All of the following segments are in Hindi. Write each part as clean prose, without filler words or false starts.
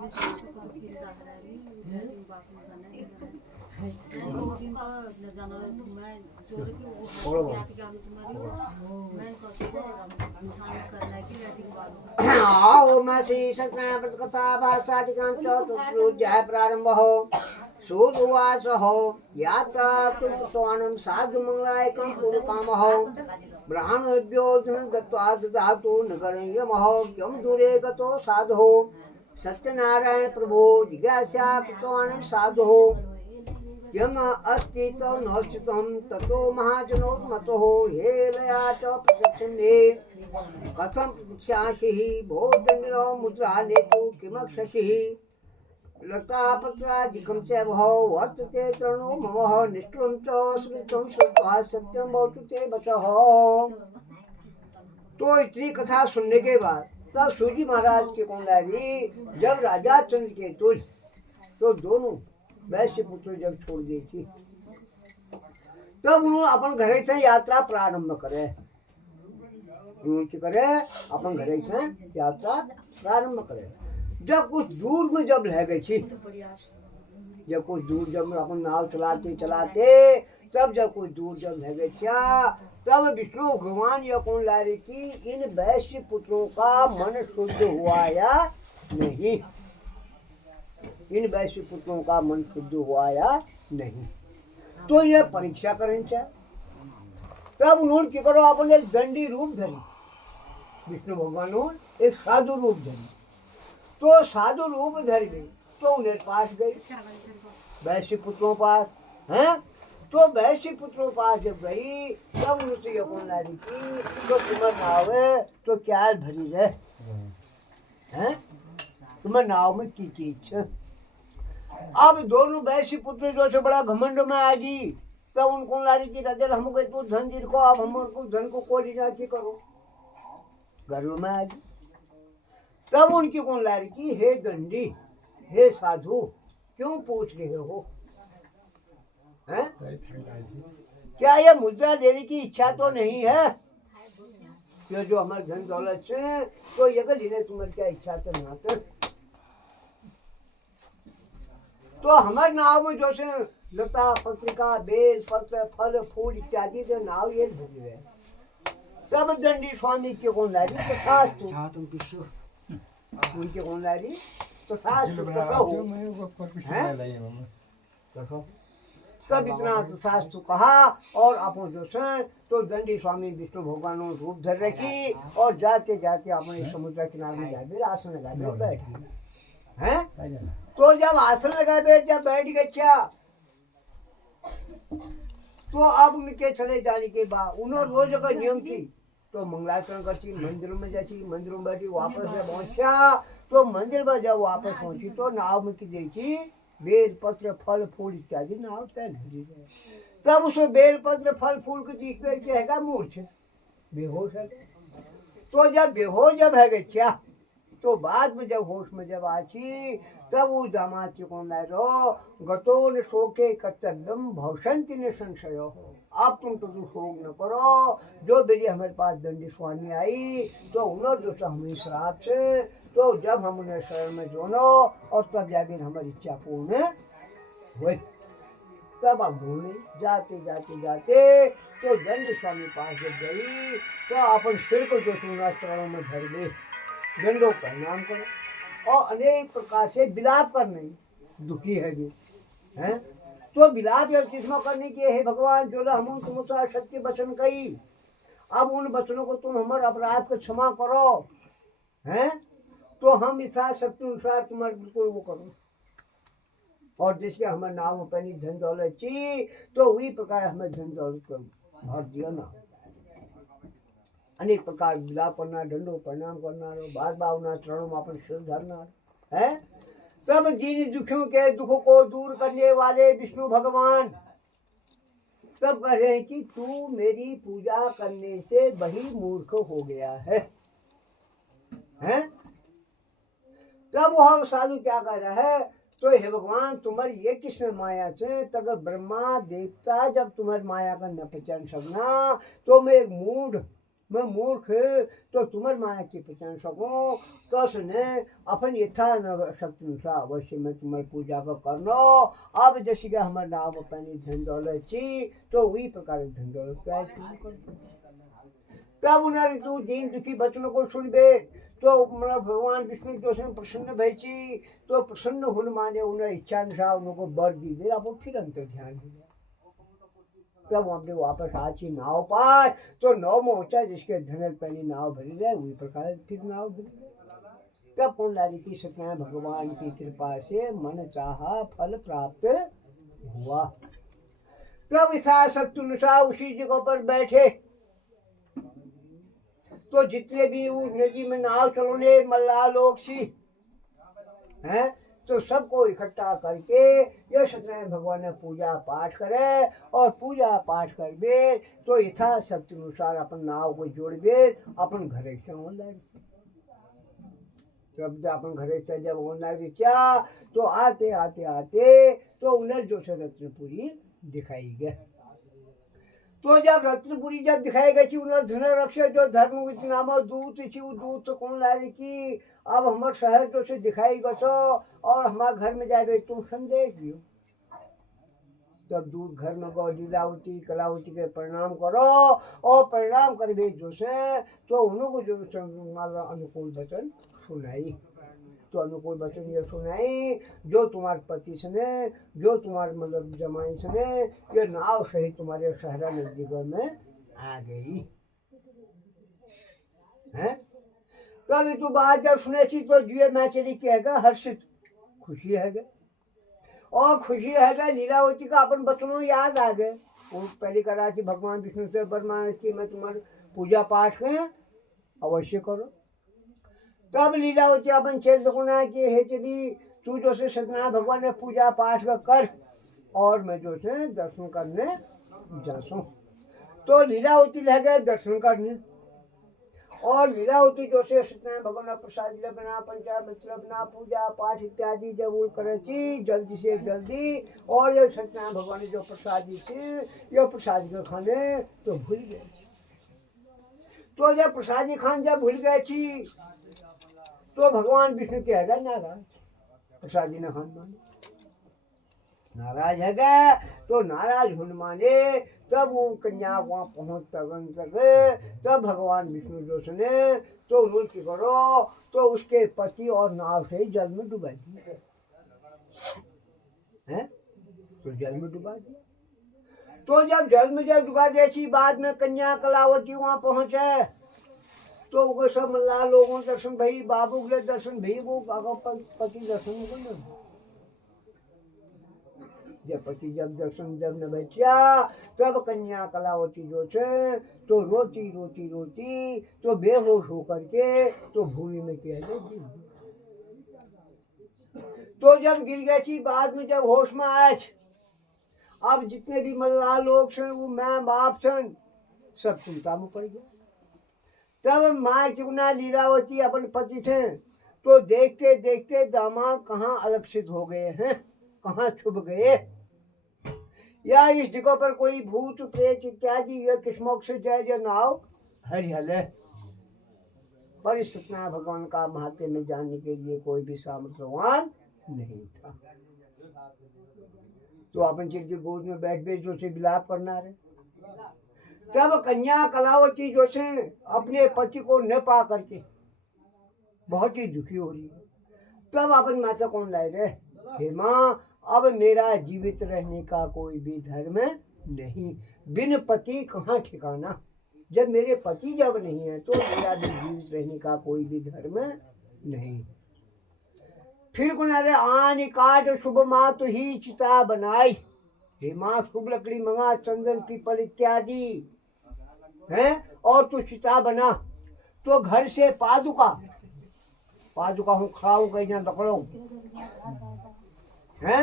आओ मैं श्री सत्यनारायण व्रत कथा भाषा चतुर्थ प्रारंभ हो सूर्यवास हो यात्रा तुम साधु मंगलायकं पूर्व काम हो ब्राह्मणोद्योधन दत्वा ददातु नगरयम हो क्यम दूरे गतो साधु सत्यनारायण प्रभो जिज्ञासा कृतवान् साधु यम अस्ति तो नोचितं ततो महाजनो मतो हेलया च प्रदक्षिणे कथं प्रतीक्षासि भोजनिरो मुद्रा नेतु किमक्षसि लतापत्रादिकं च भो वर्तते तृणो मम निष्ठुरं च स्मृतं श्रुत्वा सत्यं भवतु ते वचः। तो इतनी कथा सुनने के बाद तब सूजी महाराज के कुंडारी जब राजा चंद्रकेतु तो दोनों वैश्य पुत्र जब छोड़ दी थी तब उन्होंने अपन घरे से यात्रा प्रारंभ करे अपन घरे से यात्रा प्रारंभ करे। जब कुछ दूर में जब रह गई थी जब कुछ दूर जब अपन नाव चलाते चलाते तब जब कुछ दूर जब रह गई तब विष्णु भगवान यह कौन ला रही कि इन वैश्य पुत्रों का मन शुद्ध हुआ या नहीं, इन वैश्य पुत्रों का मन शुद्ध हुआ या नहीं, तो यह परीक्षा करनी चाहिए। तब उन्होंने क्या करो अपने एक दंडी रूप धरी, विष्णु भगवान ने एक साधु रूप धरी, तो साधु रूप धर गई तो उन्हें पास गई वैश्य पुत्रों पास हैं। तो वैश्य पुत्रों पास जब गई तब उनसे यह बोलना रही थी तो तुम्हें नाव है तो क्या भरी रहे हैं, तुम्हें नाव में की चीज। अब दोनों वैश्य पुत्र जो से बड़ा घमंड में आ गई तब उनको लारी की रजल हमको तो धन दिल को अब हम उनको धन को कोई जाती करो गर्व में आ गई। तब उनकी कौन लारी की हे दंडी हे साधु क्यों पूछ रहे हो हैं? क्या ये मुद्रा देने की इच्छा तो नहीं है, ये जो हमारे धन दौलत से तो ये लेने तुम्हारी क्या इच्छा तो नहीं। तो हमारे नाव में जो से लता पत्रिका बेल पत्र फल फूल इत्यादि जो नाव ये भरी है। तब दंडी स्वामी के कौन ला रही तो सास्तु उनके कौन ला रही तो सास्तु तब इतना शास्त्र कहा और अपन जो से तो दंडी स्वामी विष्णु भगवान रूप धर रखी और जाते जाते अपने समुद्र किनारे में जाकर आसन लगा बैठ गए हैं। तो जब आसन लगा बैठ गया तो अब उनके चले जाने के बाद उन्होंने रोज का नियम थी तो मंगलाचरण करती मंदिर में जाती मंदिर में बैठी वापस जब पहुंचा तो मंदिर में जब वापस पहुंची तो नाव में की देखी बेल पत्र फल फूल इत्यादि नाव तय धरी गए। तब उसमें बेल पत्र फल फूल को देख करके हैगा मूर्छित बेहोश है। तो जब बेहोश जब है क्या तो बाद में जब होश में जब आची तब वो दामाद के कौन ला रो गतो न शोके कर्तव्यम भवसंति न संशय हो। अब तुम तो शोक न करो जो बेली हमारे पास दंडी स्वामी आई तो उन्होंने जो हमें श्राप से तो जब हम उन्हें शरण में जोनो और तब जाके हमारी इच्छा पूर्ण हुई। तब अब ढूंढे जाते जाते जाते तो दंड स्वामी पास जब गई तो अपन सिर को जो सुना चरणों में धर गए दंडों प्रणाम करो और अनेक प्रकार से विलाप करने दुखी है जी हैं। तो विलाप या किस्म करने के हे भगवान जो हम तुम सत्य वचन कही अब उन वचनों को तुम हमारे अपराध को क्षमा करो हैं तो हम इच्छा शक्ति अनुसार तुम्हारे बिल्कुल वो करो और जिसके हमारे नाम पहली धन दौलत ची तो वही प्रकार हमें धन दौलत को भर दिया ना। अनेक प्रकार विलाप करना दंडो प्रणाम करना बार बार चरणों में अपन सिर धरना है। तब दीन दुखियों के दुखों को दूर करने वाले विष्णु भगवान तब कह रहे हैं कि तू मेरी पूजा करने से वही मूर्ख हो गया है हैं। तब वह साधु क्या कर रहा है तो हे भगवान तुम्हारी ये किसमें माया से तब ब्रह्मा देवता जब तुम्हारी माया का न पहचान सकना तो मैं एक मूढ़ मैं मूर्ख है तो तुम्हार माया की पहचान सकूं तो सुने अपन यथा न शक्ति अनुसार अवश्य मैं तुम्हारी पूजा को करनो। अब जैसे कि हमारे नाम अपनी धन दौलत ची तो वही प्रकार धन दौलत का तब उन्हें तू दीन दुखी बचनों को सुनबे तो भगवान विष्णु जो से प्रसन्न भैची तो प्रसन्न होने माने उन्हें इच्छा अनुसार उनको बर दी दे। अब फिर अंतर ध्यान हो गया तब हमने वापस आची नाव पार तो नाव में ऊंचा जिसके धनल पहली नाव भरी रहे वही प्रकार फिर नाव भरी रहे। तब कौन लाली की सत्य भगवान की कृपा से मन चाहा फल प्राप्त हुआ। तब यथाशक्ति अनुसार उसी जगह पर बैठे तो जितने भी उस नदी में नाव चलोने मल्लाह लोग सी हैं तो सबको इकट्ठा करके ये सत्यनारायण भगवान ने पूजा पाठ करे और पूजा पाठ कर बे तो यथाशक्ति अनुसार अपन नाव को जोड़ बे अपन घरे से ऑनलाइन जब अपन घरे से जब ऑनलाइन क्या तो आते आते आते तो उन्हें जो से रत्नपुरी दिखाई गया। तो जब रत्नपुरी जब दिखाई गई थी उन्हें धन रक्षा जो धर्म नाम दूत थी वो दूत तो कौन ला रही की अब हमारे शहर जो से दिखाई गो और हमारे घर में जाए तुम संदेश दियो। तब दूत घर में गो लीलावती कलावती के प्रणाम करो और प्रणाम कर बे जो से तो उनको जो अनुकूल वचन सुनाई। तो अनुकूल वचन ये सुनाई जो तुम्हारे पति सने जो तुम्हारे मतलब जमाई सने ये नाव सही तुम्हारे शहरा नजदीक में आ गई है। तब तू बात जब सुने सी तो जुए मैचरी कहेगा हर्षित खुशी है और खुशी है लीलावती का अपन बचनों याद आ गए वो पहले करा कि भगवान विष्णु से बरमान की मैं तुम्हारी पूजा पाठ में अवश्य करो। तब लीलावती अपन चेत गुना के हे चली तू जो से सत्यनारायण भगवान ने पूजा पाठ कर और मैं जो से दर्शन करने जासूं। तो लीलावती लग गए दर्शन करने और लीलावती जो से सत्यनारायण भगवान ने प्रसाद बना पंचामृत बना पूजा पाठ इत्यादि जब वो करे थी जल्दी से जल्दी और ये सत्यनारायण भगवान ने जो प्रसादी थी ये प्रसाद के खाने तो भूल गए। तो जब प्रसादी खान जब भूल गए थी तो भगवान विष्णु के है नाराज प्रसादी न खान माने नाराज है तो नाराज होने माने तब वो कन्या वहां पहुंच तब भगवान विष्णु जो सुने तो उन्होंने करो तो उसके पति और नाव से जल में डुबा दिया है तो जल में डुबा दिया। तो जब जल में जब डुबा दिया बाद में कन्या कलावती वहां पहुंचे तो वो सब मल्लाह लोगों दर्शन भाई बाबू के दर्शन भाई वो पति दर्शन को न जब पति जब दर्शन जब न बचा तब कन्या कलावती जो छे तो रोती रोती रोती तो बेहोश होकर के तो भूमि में कह दे तो जब गिर गई थी बाद में जब होश में आए अब जितने भी मल्लाह लोग थे वो माँ बाप थे सब चिंता में पड़ गए। तब माँ क्यों ना लीलावती अपन पति थे तो देखते देखते दामाद कहाँ अलक्षित हो गए हैं कहाँ छुप गए या इस जगह पर कोई भूत प्रेत इत्यादि या किस्मों से जय जय नाव हरिहल है। पर सत्यनारायण भगवान का महात्म्य में जानने के लिए कोई भी सामर्थ्यवान नहीं था। तो अपन चिर की गोद में बैठ बैठ जो से विलाप करना रहे। तब कन्या कलावती जो से अपने पति को न पा करके बहुत ही दुखी हो रही है। तब अपन माता कौन लाए रहे हे माँ अब मेरा जीवित रहने का कोई भी धर्म नहीं बिन पति कहाँ ठिकाना जब मेरे पति जब नहीं है तो मेरा भी जीवित रहने का कोई भी धर्म नहीं। फिर कुनारे आन काट शुभ मात ही चिता बनाई हे माँ शुभ लकड़ी मंगा चंदन पीपल इत्यादि है और तू चिता बना। तो घर से पादुका हूँ खड़ा हो गई ना पकड़ो है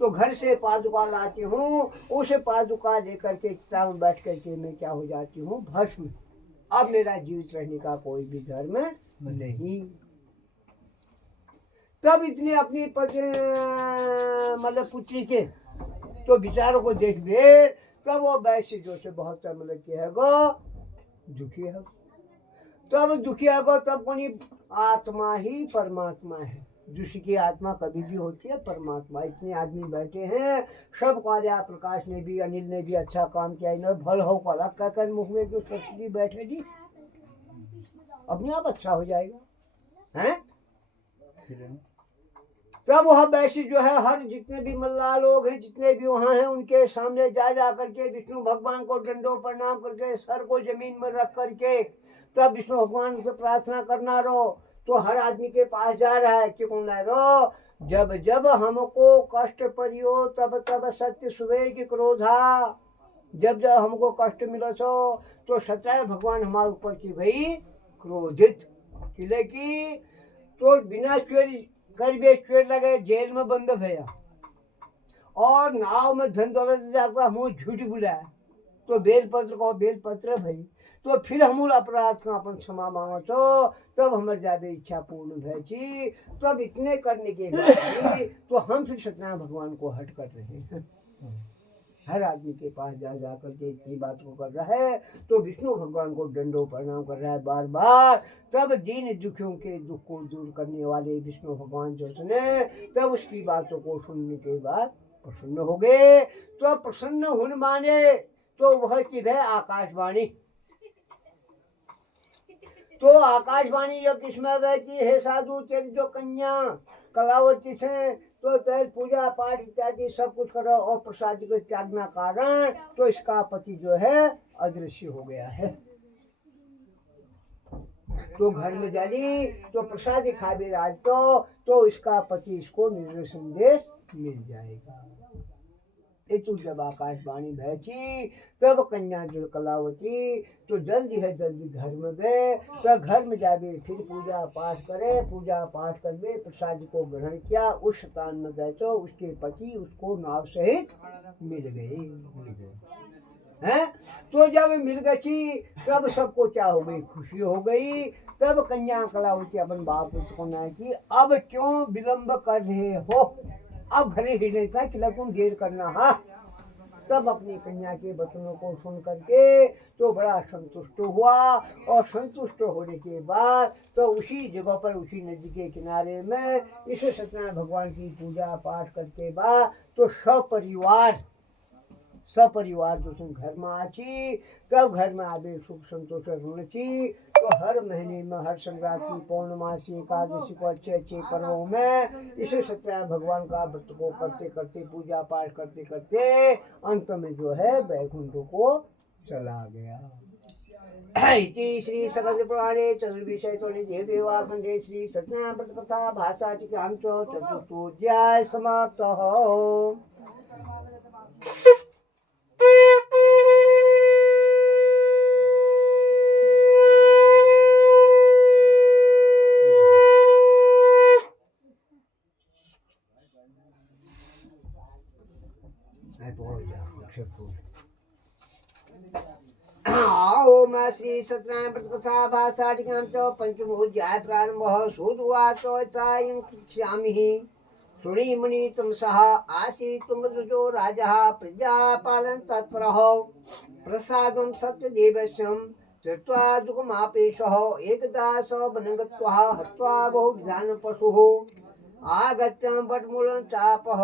तो घर से पादुका लाती हूँ उस पादुका लेकर के चिता में बैठ करके मैं क्या हो जाती हूँ भस्म। अब मेरा जीवित रहने का कोई भी धर्म नहीं। तब इतने अपनी मतलब पुत्री के तो विचारों को देख ले तब वो वैश्य जो से बहुत मतलब क्या है गो दुखी है। तब दुखिया को तब कोनी आत्मा ही परमात्मा है। जिसकी आत्मा कभी भी होती है परमात्मा। इतने आदमी बैठे हैं, सब कहा प्रकाश ने भी अनिल ने भी अच्छा काम किया, इन्होंने भल हो को अलग कहकर मुख में जो सरस्वती बैठे जी अपने आप अच्छा हो जाएगा हैं। तब वह वैसे जो है हर जितने भी मल्लाह लोग हैं जितने भी वहाँ हैं उनके सामने जा करके विष्णु भगवान को दंडो प्रणाम करके सर को जमीन में रख करके तब विष्णु भगवान से प्रार्थना करना रो। तो हर आदमी के पास जा रहा है क्यों ना रो। जब जब हमको कष्ट परियो तब तब सत्य सुबह की क्रोधा। जब जब हमको कष्ट मिलो तो सत्य भगवान हमारे ऊपर की भाई क्रोधित किले की। तो बिना कर लगे जेल में बंद भैया और नाव में धन दौलत जाकर हम झूठ बुलाया तो बेलपत्र को बेलपत्र भाई। तो फिर हम अपराध का अपन क्षमा मांगो तब हमारे ज्यादा इच्छा पूर्ण भैची। तब इतने करने के बाद तो हम फिर सत्यनारायण भगवान को हट कर रहे हैं। हर आदमी के पास जा करके इतनी बात को कर रहा है तो विष्णु भगवान को दंडो प्रणाम कर रहा है बार बार। तब दीन दुखियों के दुख को दूर करने वाले विष्णु भगवान जो सुने तब उसकी बातों को सुनने के बाद प्रसन्न हो गए। तो प्रसन्न होने माने तो वह चीज है आकाशवाणी। तो आकाशवाणी जो किसमें बहती है साधु तेरी जो कन्या कलावती से तो तेज पूजा पाठ इत्यादि सब कुछ करो और प्रसाद को त्यागना कारण तो इसका पति जो है अदृश्य हो गया है। तो घर में जाली तो प्रसाद खा भी राज तो इसका पति इसको निर्देश संदेश मिल जाएगा। तो जब आकाशवाणी भैची तब कन्या जो कलावती तो जल्दी है जल्दी घर में गए। तो घर में जाके फिर पूजा पाठ करे पूजा पाठ करके प्रसाद को ग्रहण किया। उस स्थान में गए तो उसके पति उसको नाव सहित मिल गए हैं। तो जब मिल गई तब सबको क्या हो गई खुशी हो गई। तब कन्या कलावती अपन बाप उसको ना कि अब क्यों विलंब कर रहे हो, अब घरे ही नहीं था कि तुम देर करना। हाँ तब अपनी कन्या के वचनों को सुन करके तो बड़ा संतुष्ट हुआ और संतुष्ट होने के बाद तो उसी जगह पर उसी नदी के किनारे में इस सत्यनारायण भगवान की पूजा पाठ करके बाद तो सपरिवार जो तुम घर में आची तब घर में आवे सुख संतोष होनी। तो हर महीने में हर संक्रांति पौर्णमासी एकादशी को अच्छे अच्छे पर्वों में इसे सत्यनारायण भगवान का व्रत को करते करते पूजा पाठ करते करते अंत में जो है वैकुंठ को चला गया। इति श्री सकल पुराणे चतुर्विशय तो देवाखंडे श्री सत्यनारायण व्रत कथा भाषा टीका चतुर्थोऽध्याय समाप्त। ओम श्री सत्यनारायण व्रत कथा भाषा टीका पंचमोऽध्याय प्रारंभ। सूतवाचोऽयं सुणीमुनि तमसः आसीत्तुमरुजो राजः प्रजापालन तत्परः प्रसादं सत्यदेवस्यं कृत्वा दुःखमापेशः एकदा स वनं गत्वा हत्वा बहुविधान् पशुः आगत्य वटमूलं चापः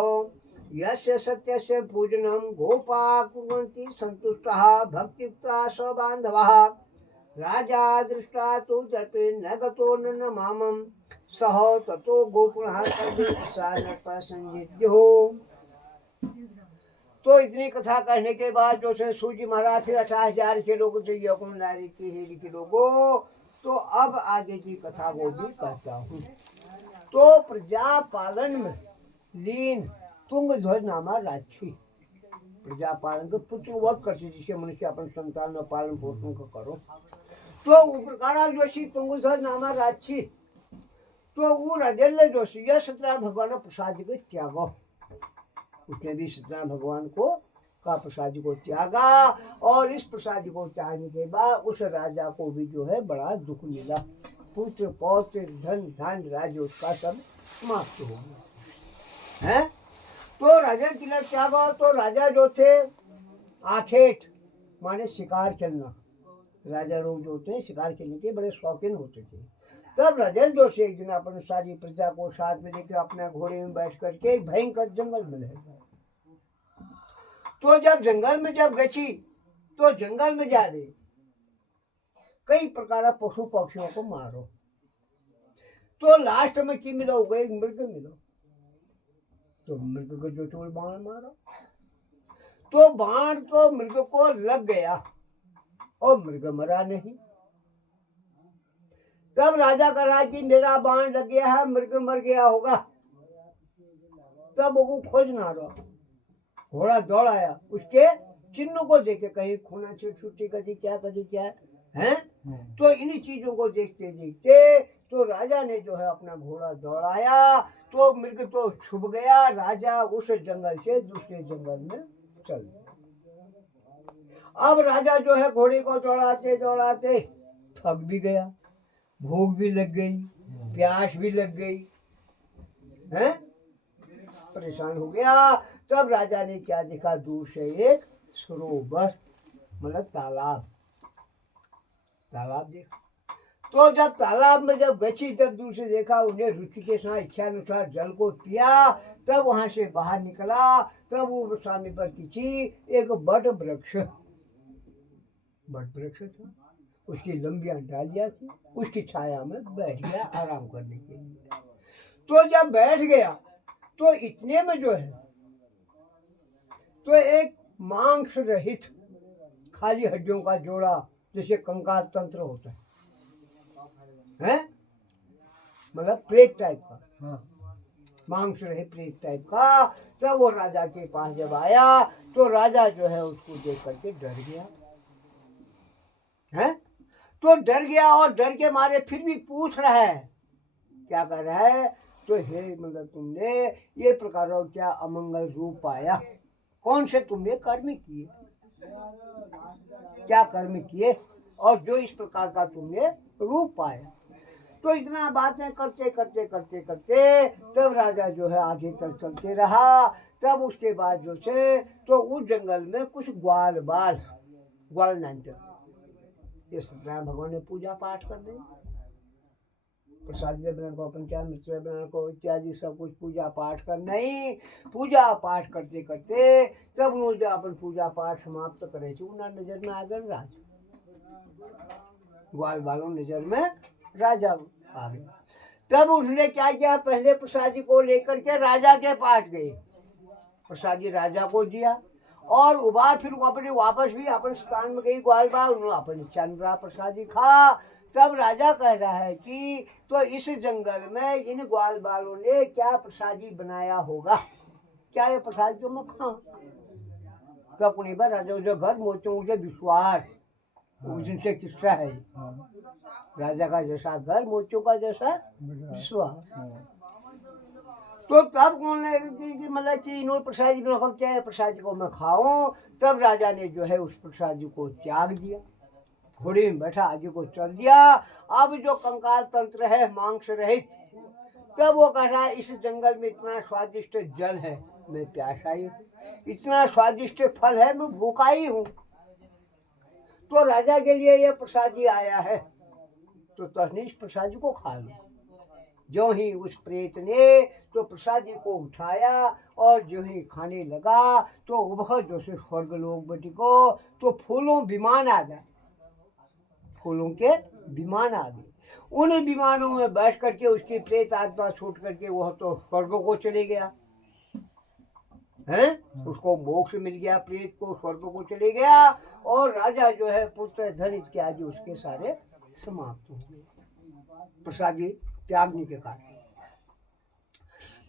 यस्य सत्यस्य पूजनं गोपा कुर्वन्ति सन्तुष्टाः भक्तियुक्ता स्वबान्धवाः। राजा दृष्टा तो जटे न गतो न मामं सह ततो गोपुरः संजित्यो। तो इतनी कथा कहने के बाद जो से सूजी महाराज फिर 18,000 के लोगों से यकुम नारी की हेली के लोगों तो अब आगे की कथा को भी कहता हूँ। तो प्रजा पालन में लीन तुंगध्वज नामा राक्षी प्रजा पालन के पुत्र वध करते जिसके मनुष्य अपन संतान में पालन पोषण को करो। तो उपकारा जोशी तुंगध्वज नामा राक्षी तो वो राजेंद्र जोशी यह सत्यनारायण भगवान प्रसाद को त्यागो। उसने भी सत्यनारायण भगवान को का प्रसाद को त्यागा और इस प्रसाद को त्यागने के बाद उस राजा को भी जो है बड़ा दुख मिला। पुत्र पौत्र धन धन राज्य उसका सब समाप्त हो गया है। तो राजा तिलक त्यागो तो राजा जो थे आखेट माने शिकार चलना राजा लोग जो होते हैं शिकार खेलने के बड़े शौकीन होते थे। तब राजेंद्र जोशी एक दिन अपने सारी प्रजा को साथ में लेकर अपने घोड़े में बैठ करके एक भयंकर जंगल में ले गए। तो जब जंगल में जब गई तो जंगल में जा रही कई प्रकार पशु पक्षियों को मारो। तो लास्ट में की मिला होगा एक मृग मिलो। तो मृग को जो चोर बाण मारो तो बाण तो मृग को लग गया और मृग मरा नहीं। तब राजा कह रहा कि मेरा बाण लग गया है, मृग मर गया होगा। तब वो खोजना रहा, घोड़ा दौड़ आया, उसके चिन्ह को देखे कहीं खूना छुट्टी कभी क्या है। तो इन्हीं चीजों को देखते देखते तो राजा ने जो है अपना घोड़ा दौड़ाया तो मृग तो छुप गया। राजा उस जंगल से दूसरे जंगल में चल गया। अब राजा जो है घोड़े को दौड़ाते दौड़ाते थक भी गया, भूख भी लग गई, प्यास भी लग गई है, परेशान हो गया। तब राजा ने क्या देखा, दूर से एक सरोवर मतलब तालाब देखा। तो जब तालाब में जब गई तब दूर से देखा, उन्हें रुचि के साथ इच्छा अनुसार जल को पिया। तब वहां से बाहर निकला, तब वो सामने पर किसी एक बट वृक्ष था, उसकी लंबियां डालियां थी, उसकी छाया में बैठ गया आराम करने के लिए। तो जब बैठ गया तो इतने में जो है तो एक मांस रहित खाली हड्डियों का जोड़ा जैसे कंकाल तंत्र होता है मतलब प्रेत टाइप का, मांस रहित प्रेत टाइप का। तब वो राजा के पास जब आया तो राजा जो है उसको देख करके डर गया है। तो डर गया और डर के मारे फिर भी पूछ रहा है, क्या कर रहा है, तो हे मतलब तुमने ये प्रकार क्या अमंगल रूप पाया, कौन से तुमने कर्म किए, क्या कर्म किए और जो इस प्रकार का तुमने रूप पाया। तो इतना बातें करते करते करते करते तब राजा जो है आगे तक चलते रहा। तब उसके बाद जो से तो उस जंगल में कुछ ग्वाल नांचर ये सत्यनारायण भगवान ने पूजा पाठ करने, प्रसाद बना को पंचामृत बना को इत्यादि सब कुछ पूजा पाठ करना ही। पूजा पाठ करते करते तब उन्होंने जो अपन पूजा पाठ समाप्त करे थे उन्हें नजर में आ गए राजा, ग्वाल वालों नजर में राजा आ गए। तब उसने क्या किया, पहले प्रसादी को लेकर के राजा के पास गए, प्रसादी राजा को दिया और उबार फिर अपने वापस भी अपन स्थान में गई ग्वाल बाल, उन्होंने अपने चंद्रा प्रसादी खा। तब राजा कह रहा है कि तो इस जंगल में इन ग्वाल बालों ने क्या प्रसादी बनाया होगा, क्या ये प्रसादी तो मैं खाऊं। तो अपनी बार राजा जो घर मोचो मुझे विश्वास उस दिन से किस्सा है, राजा का जैसा घर मोचो का जैसा विश्वास। तो तब उन्होंने मतलब कि इन्होंने प्रसादी को क्या है, प्रसादी को मैं खाऊं। तब राजा ने जो है उस प्रसादी को त्याग दिया, घोड़े में बैठा आगे को चल दिया। अब जो कंकाल तंत्र है मांस रहित, तब वो कह रहा है इस जंगल में इतना स्वादिष्ट जल है, मैं प्यासा ही हूँ, इतना स्वादिष्ट फल है, मैं भूखा ही हूँ। तो राजा के लिए ये प्रसादी आया है तो तहनी इस प्रसादी को खा लो। जो ही उस प्रेत ने तो प्रसादी को उठाया और जो ही खाने लगा तो उभर जो से स्वर्ग लोग बटी को तो फूलों विमान आ गए, फूलों के विमान आ गए। उन विमानों में बैठ करके उसकी प्रेत आत्मा छूट करके वह तो स्वर्ग को चले गया है, उसको मोक्ष मिल गया, प्रेत को स्वर्ग को चले गया। और राजा जो है पुत्र धन इत्यादि उसके सारे समाप्त हो गए प्रसादी त्यागने के कारण।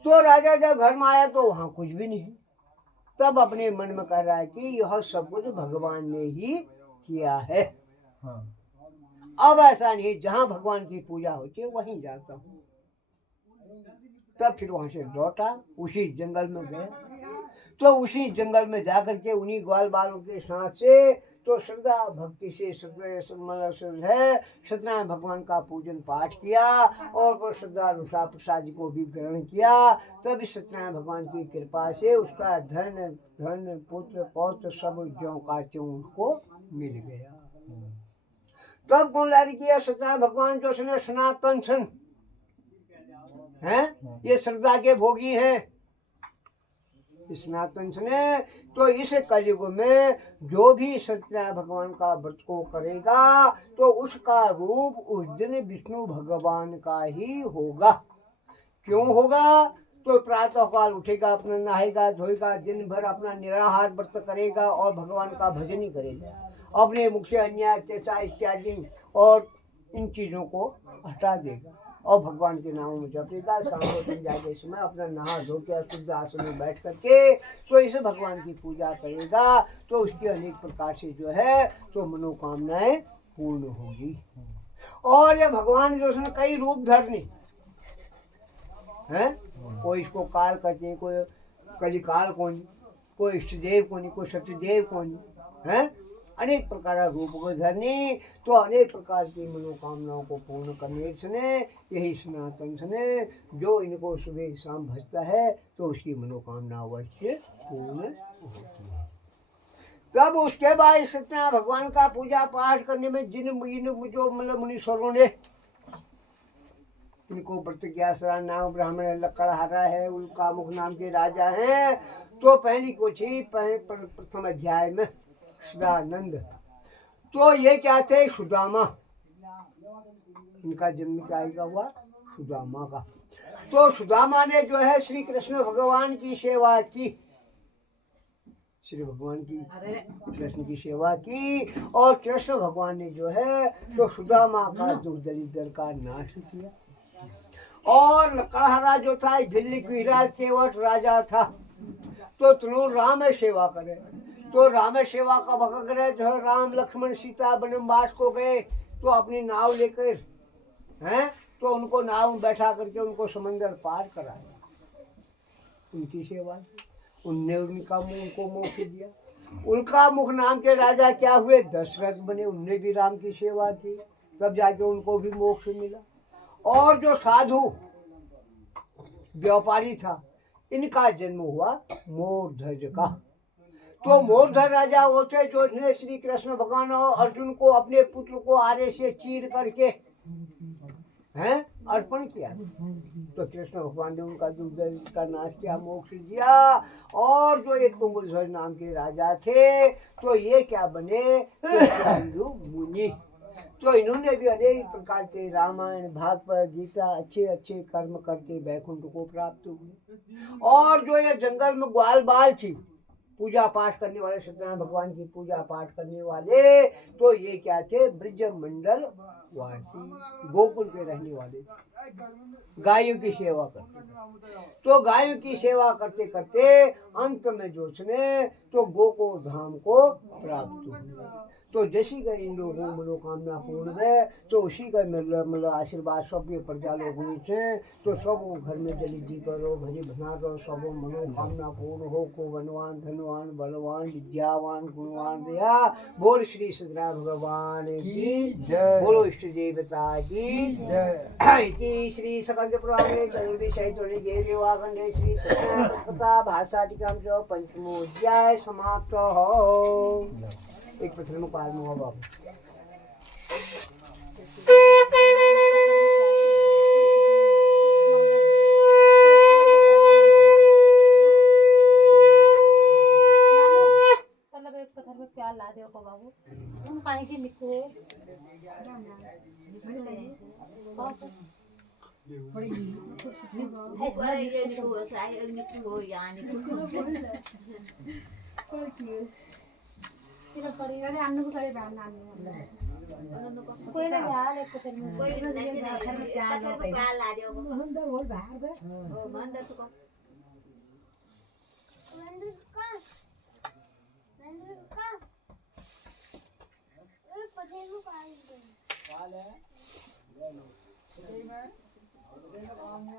तो राजा जब घर में आया तो वहां कुछ भी नहीं, तब अपने मन में कह रहा है कि यह सब कुछ भगवान ने ही किया है। अब ऐसा नहीं, जहां भगवान की पूजा होती है वहीं जाता हूँ। तब फिर वहां से लौटा, उसी जंगल में गया। तो उसी जंगल में जाकर के उन्हीं ग्वाल बालों के साथ से तो श्रद्धा भक्ति से सत्यनारायण भगवान का पूजन पाठ किया और श्रद्धा अनुसार प्रसाद को भी ग्रहण किया। तब इस सत्यनारायण भगवान की कृपा से उसका धन पुत्र पौत्र सब ज्यों का त्यों उसको मिल गया। तब कौन लारी किया सत्यनारायण भगवान जो उसने सनातन सन हैं, ये श्रद्धा के भोगी हैं सनातन ने। तो इस कलयुग में जो भी सत्यनारायण भगवान का व्रत को करेगा तो उसका रूप उस दिन विष्णु भगवान का ही होगा। क्यों होगा? तो प्रातः काल उठेगा, अपना नहाएगा धोएगा, दिन भर अपना निराहार व्रत करेगा और भगवान का भजन ही करेगा, अपने मुख से अन्याय अत्याचार इत्यादि और इन चीजों को हटा देगा और भगवान के नाम में जपेगा। शाम को दिन जाते समय अपना नहा धो के शुद्ध आसन में बैठ करके तो इसे भगवान की पूजा करेगा तो उसकी अनेक प्रकार से जो है तो मनोकामनाएं पूर्ण होगी। और ये भगवान जो उसने कई रूप धरने हैं, कोई इसको काल कहते हैं, कोई कलिकाल कोनी, कोई इष्टदेव कोनी, कोई सत्यदेव कोनी है, अनेक प्रकार का रूप को धरनी तो अनेक प्रकार की मनोकामनाओं को पूर्ण करने से यही सनातन से जो इनको सुबह शाम भजता है तो उसकी मनोकामना अवश्य पूर्ण होती है। तब उसके बाद सत्यनारायण भगवान का पूजा पाठ करने में जिन जो मतलब मुनीश्वरों ने इनको प्रतिज्ञा नाम ब्राह्मण लक्कड़हारा है, उल्का मुख नाम के राजा हैं। तो पहली कुछ ही प्रथम अध्याय में सदानंद, तो ये क्या थे? सुदामा, इनका जन्म क्या हुआ? सुदामा का। तो सुदामा ने जो है श्री कृष्ण भगवान की सेवा की, श्री भगवान की कृष्ण की सेवा की और कृष्ण भगवान ने जो है तो सुदामा का दुख दरिद्र का नाश किया। और लकड़हारा जो था दिल्ली की सेवक राजा था, तो तुम राम सेवा करे, तो राम सेवा का भक्त करे जो है राम लक्ष्मण सीता वनवास को गए तो अपनी नाव लेकर हैं तो उनको नाव में बैठा करके उनको समंदर पार कराया, उनकी सेवा, उनने उनको मोक्ष दिया। उनका मुख नाम के राजा क्या हुए? दशरथ बने, उनने भी राम की सेवा की, तब जाके उनको भी मोक्ष मिला। और जो साधु व्यापारी था इनका जन्म हुआ मोरध्वज का। तो मोरध्वज राजा होते जो ने श्री कृष्ण भगवान और अर्जुन को अपने पुत्र को आरे से चीर करके हैं अर्पण किया, तो कृष्ण भगवान ने उनका दुर्दर्श का नाश किया, मोक्ष दिया। और जो एक कुंभध्वज नाम के राजा थे तो ये क्या बने? तो मुनि। तो इन्होंने भी अनेक प्रकार के रामायण भागवत गीता अच्छे अच्छे कर्म करके वैकुंठ को प्राप्त हुए। और जो ये जंगल में ग्वाल बाल थी पूजा पाठ करने वाले, सत्यनारायण भगवान की पूजा पाठ करने वाले, तो ये क्या थे? ब्रज मंडल वासी, गोकुल के रहने वाले थे, गायों की सेवा करते। तो गायों की सेवा करते करते अंत में जो उसने तो गोकुल धाम को प्राप्त हुआ। तो जैसी का इन लोगों मनोकामना पूर्ण है तो उसी का मतलब आशीर्वाद सब प्रजा लोगों से तो सब घर में जली जी करो भरी बना दो, सब मनोकामना पूर्ण हो, को वनवान धनवान बलवान विद्यावान गुणवान दया। बोल श्री सत्यनारायण भगवान की जय, बोलो इष्ट देवता की जय। श्री सकल पुराणे चतुर्विशे श्री सत्यनारायण भाषा टीका जो पंचमो अध्याय समाप्त हो। एक प्रश्न में पाल में बाबू प्यार ला दे बाबू तुम काहे की लिखो परिवार अन्नू करे बैन कोई ना यार एक कुछ में कोई नहीं प्यार ला दियो हम तो बोल बाहर बे ओ मान दे तो का एक पटेल को पाल है ले लो सही में देना काम है